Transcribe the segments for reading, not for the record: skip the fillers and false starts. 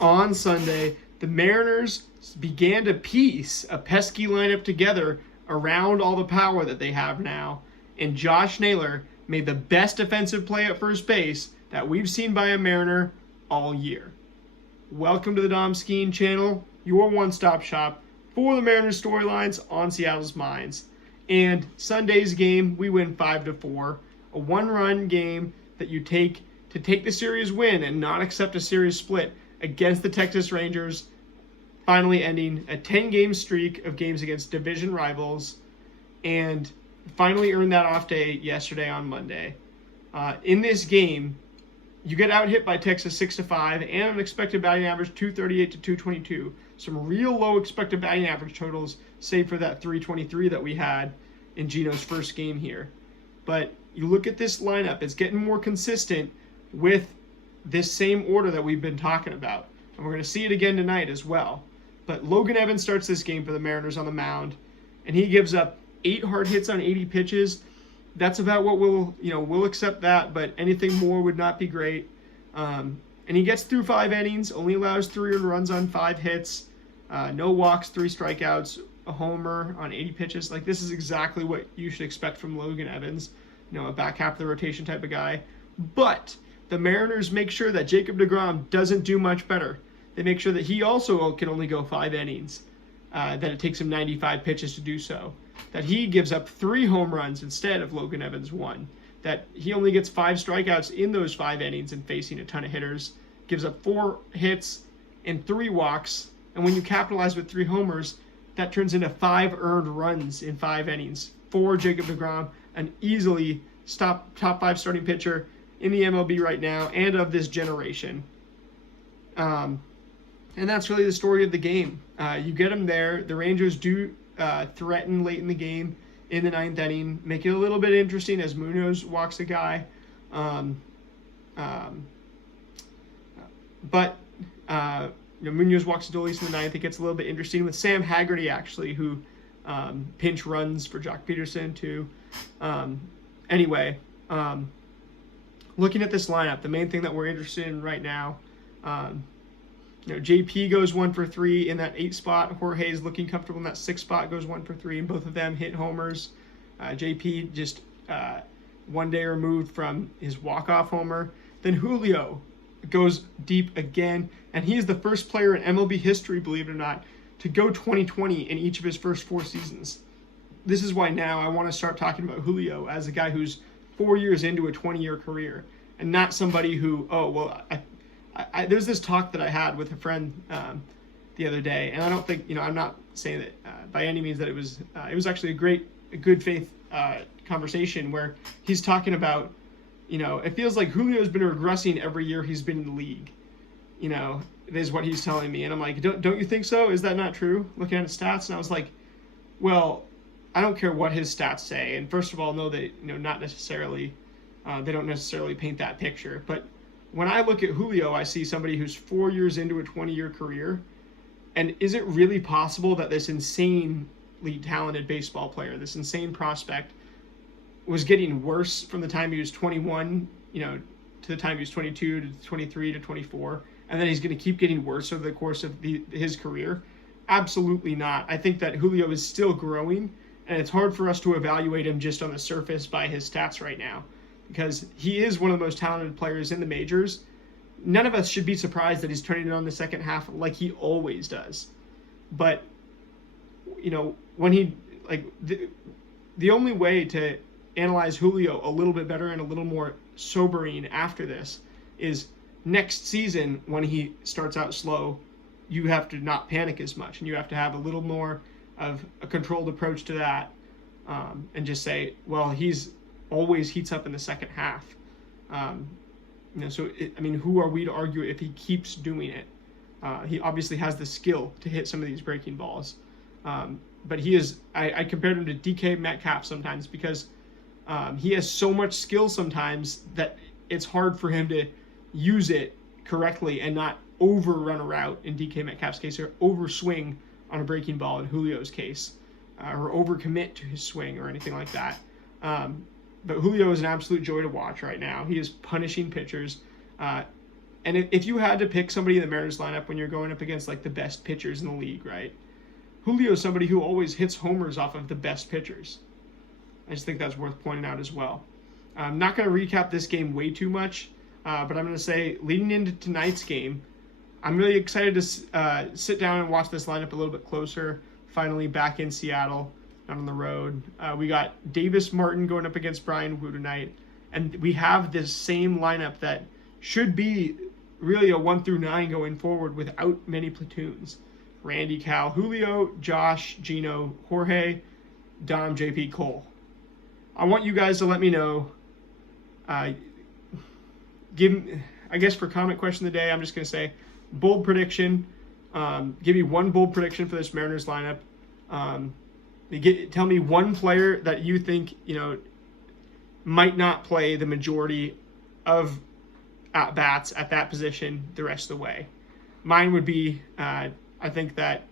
on Sunday, the Mariners began to piece a Pesky lineup together around all the power that they have now, and Josh Naylor made the best defensive play at first base that we've seen by a Mariner all year. Welcome to the Dom Skeen channel, your one-stop shop for the Mariners storylines on Seattle's minds. And Sunday's game, we win 5-4, a one-run game that you take to take the series win and not accept a series split against the Texas Rangers, finally ending a 10-game streak of games against division rivals, and finally earned that off day yesterday on Monday. In this game, you get out hit by Texas 6-5 and an expected batting average 238 to 222. Some real low expected batting average totals, save for that 323 that we had in Gino's first game here. But you look at this lineup, it's getting more consistent with this same order that we've been talking about. And we're going to see it again tonight as well. But Logan Evans starts this game for the Mariners on the mound, and he gives up 8 hard hits on 80 pitches. That's about what we'll accept that, but anything more would not be great. And he gets through 5 innings, only allows 3 earned runs on 5 hits, no walks, 3 strikeouts, a homer on 80 pitches. Like, this is exactly what you should expect from Logan Evans, a back half of the rotation type of guy. But the Mariners make sure that Jacob deGrom doesn't do much better. They make sure that he also can only go 5 innings, that it takes him 95 pitches to do so, that he gives up 3 home runs instead of Logan Evans 1, that he only gets 5 strikeouts in those 5 innings and facing a ton of hitters, gives up 4 hits and 3 walks, and when you capitalize with 3 homers, that turns into 5 earned runs in 5 innings for Jacob deGrom, an easily top 5 starting pitcher in the MLB right now and of this generation. And that's really the story of the game. You get them there. The Rangers do threaten late in the game in the 9th inning, make it a little bit interesting as Munoz walks a guy. But Munoz walks Adolis in the 9th. It gets a little bit interesting with Sam Haggerty, actually, who pinch runs for Jock Peterson, too. Anyway, looking at this lineup, the main thing that we're interested in right now, JP goes 1 for 3 in that 8 spot. Jorge is looking comfortable in that 6 spot, goes 1 for 3, and both of them hit homers. JP just 1 day removed from his walk-off homer. Then Julio goes deep again, and he is the first player in MLB history, believe it or not, to go 20-20 in each of his first 4 seasons. This is why now I want to start talking about Julio as a guy who's 4 years into a 20-year career, and not somebody who, there's this talk that I had with a friend the other day, and I don't think, I'm not saying that by any means that it was actually a good faith conversation where he's talking about, it feels like Julio's been regressing every year he's been in the league, is what he's telling me. And I'm like, don't you think so? Is that not true? Looking at his stats, and I was like, well, I don't care what his stats say. And first of all, no, they, not necessarily, they don't necessarily paint that picture, but when I look at Julio, I see somebody who's 4 years into a 20-year career. And is it really possible that this insanely talented baseball player, this insane prospect, was getting worse from the time he was 21, to the time he was 22 to 23 to 24, and then he's going to keep getting worse over the course of his career? Absolutely not. I think that Julio is still growing, and it's hard for us to evaluate him just on the surface by his stats right now, because he is one of the most talented players in the majors. None of us should be surprised that he's turning it on the second half like he always does. But, when he, the only way to analyze Julio a little bit better and a little more sobering after this is next season when he starts out slow, you have to not panic as much, and you have to have a little more of a controlled approach to that, and just say, well, he's always heats up in the second half. Who are we to argue if he keeps doing it? He obviously has the skill to hit some of these breaking balls. But he is, I compared him to DK Metcalf sometimes because he has so much skill sometimes that it's hard for him to use it correctly and not overrun a route in DK Metcalf's case, or overswing on a breaking ball in Julio's case, or overcommit to his swing or anything like that. But Julio is an absolute joy to watch right now. He is punishing pitchers. And if you had to pick somebody in the Mariners lineup when you're going up against like the best pitchers in the league, right? Julio is somebody who always hits homers off of the best pitchers. I just think that's worth pointing out as well. I'm not going to recap this game way too much, but I'm going to say leading into tonight's game, I'm really excited to sit down and watch this lineup a little bit closer. Finally back in Seattle, not on the road. We got Davis Martin going up against Brian Wu tonight, and we have this same lineup that should be really a 1 through 9 going forward without many platoons. Randy, Cal, Julio, Josh, Gino, Jorge, Dom, JP, Cole. I want you guys to let me know. I guess for comment question of the day, I'm just going to say bold prediction. Give me one bold prediction for this Mariners lineup. Tell me one player that you think might not play the majority of at bats at that position the rest of the way. Mine would be I think that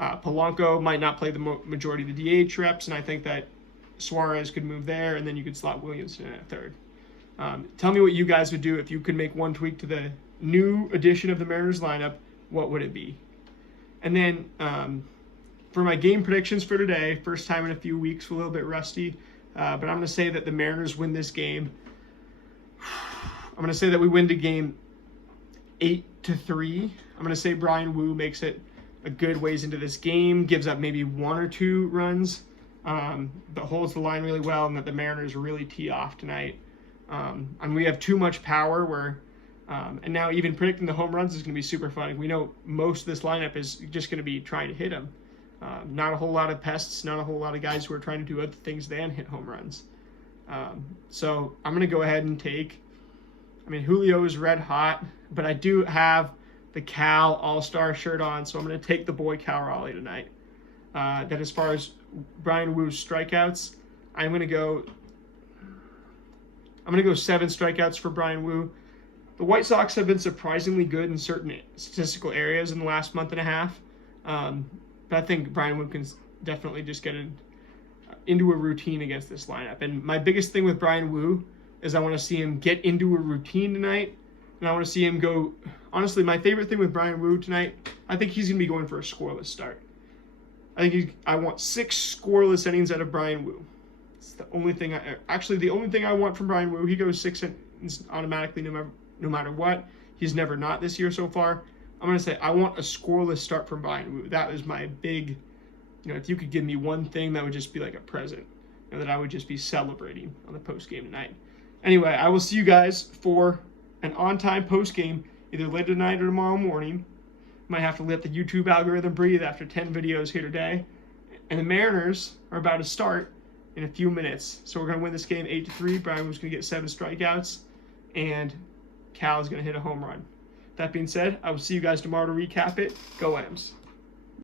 Polanco might not play the majority of the DH reps, and I think that Suarez could move there, and then you could slot Williamson in at third. Tell me what you guys would do if you could make one tweak to the new edition of the Mariners lineup. What would it be? And then for my game predictions for today, first time in a few weeks, a little bit rusty, but I'm going to say that the Mariners win this game. I'm going to say that we win the game 8-3. I'm going to say Brian Wu makes it a good ways into this game, gives up maybe 1 or 2 runs, but holds the line really well, and that the Mariners really tee off tonight. And we have too much power where, and now even predicting the home runs is going to be super fun. We know most of this lineup is just going to be trying to hit them. Not a whole lot of pests, not a whole lot of guys who are trying to do other things than hit home runs. So I'm going to go ahead and take, Julio is red hot, but I do have the Cal All-Star shirt on, so I'm going to take the boy Cal Raleigh tonight. That as far as Brian Wu's strikeouts, I'm going to go 7 strikeouts for Brian Wu. The White Sox have been surprisingly good in certain statistical areas in the last month and a half. But I think Brian Wu can definitely just get into a routine against this lineup. And my biggest thing with Brian Wu is I want to see him get into a routine tonight. And I want to see him go. Honestly, my favorite thing with Brian Wu tonight, I think he's going to be going for a scoreless start. I want 6 scoreless innings out of Brian Wu. It's the only thing the only thing I want from Brian Wu. He goes 6 innings automatically no matter what. He's never not this year so far. I'm going to say I want a scoreless start from Brian Wu. That is my big, if you could give me one thing, that would just be like a present, that I would just be celebrating on the post game tonight. Anyway, I will see you guys for an on-time post game either later tonight or tomorrow morning. Might have to let the YouTube algorithm breathe after 10 videos here today. And the Mariners are about to start in a few minutes. So we're going to win this game 8-3. Brian was going to get 7 strikeouts, and Cal is going to hit a home run. That being said, I will see you guys tomorrow to recap it. Go M's.